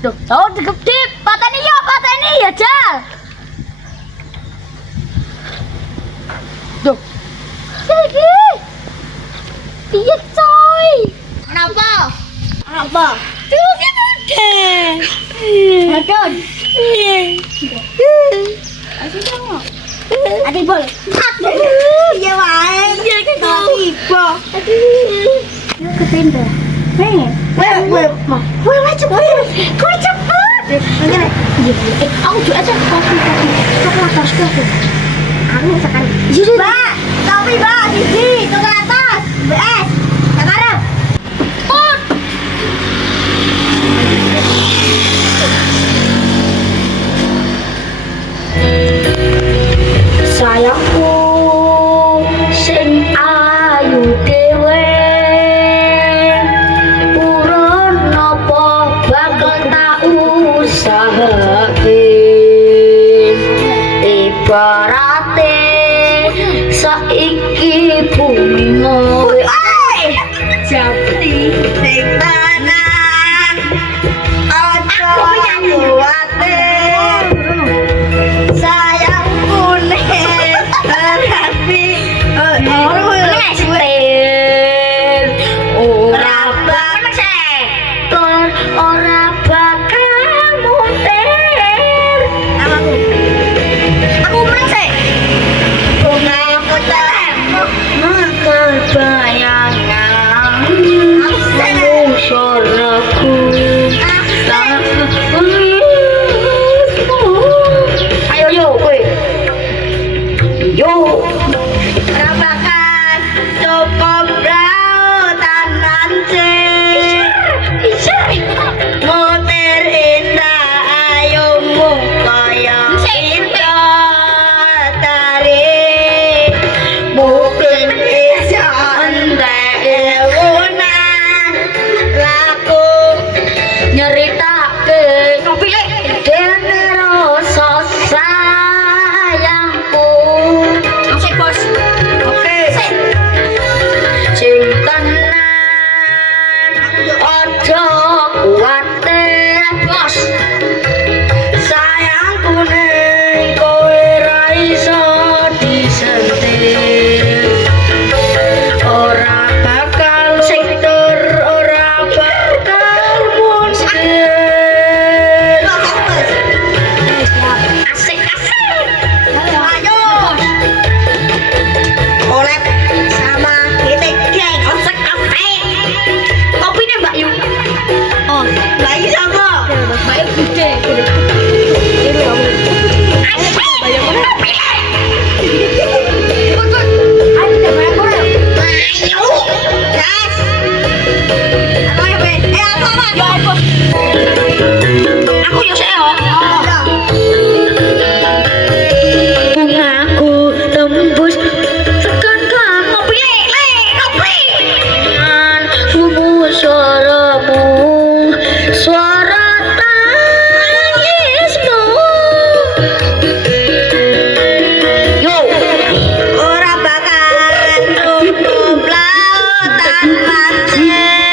Duh, tahu digedip, pateni ya, Jal. Duh. Sini. Iya, coy. Kenapa? Tuh kan udah. Madon. Asyik kamu. Adik bol. Iya wae. Iya gitu. Tiba. Aduh. Yuk ke tenda. Pengen. Weh, cepet. Kau cepet. Iya. Aku juga aja kopi. Coklat harus kopi. Aku sekarang. Iya, Mbak, kopi Mbak, siji, tukar atas. BS. Sekarang. Put. Sayangku sing ayu dhewe urun napa bakal tak usahake ibarate saiki bumi ngowe jati Sing tenan. Ojo kuwatir. Sayangku nek tapi ora bakal muntir. Aku menang sih. Bunga putar. Maka bayangan mengusuraku. Ayo yo kowe. Yo. Rabakan cukup lautan mancing. Mutir indah ayumu kaya indah tarik. Mungkin bisa entek ewunan laku Nyeritake pilih dene rasa sayangku. Asik bos. Oke. Sing tenan ojo kuwatir bos. Sayangku ning kowe ra iso disentil. Ora bakal sektor, ora bakal mundur. Asik-asik. Ayo. Oleh sama titik geng. Asik-asik. Kopine Mbak Yu. Oh, lagi sama. Mbak Yu gede. Ini kamu. Asik. Bayar mana? Ikut. Ayo kita bayar mana? Ayo. Gas. Apa ya, Ben? Apa? Yo apa? Aku yo sik yo. Bungaku tembus tekan kamu pilih kopi. Subuh suaramu, suara tangismu. Yo, Ora bakal cukup lautan mancing.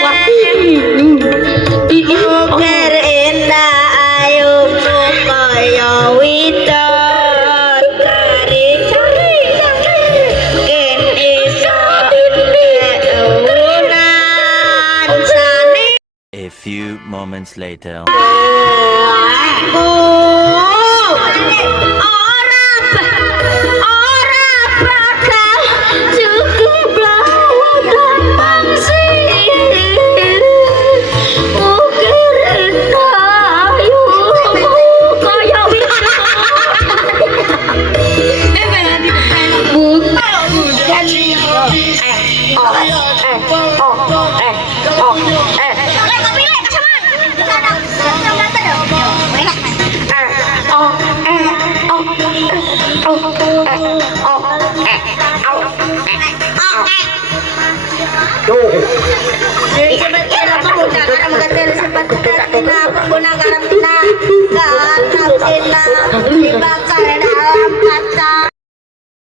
Mungkir indah ayumu kaya widodari. Mungkin iso ewunan sane. A few moments later. ora bakal cukup lautan mancing. Mungkin kayumu kaya Sebetulnya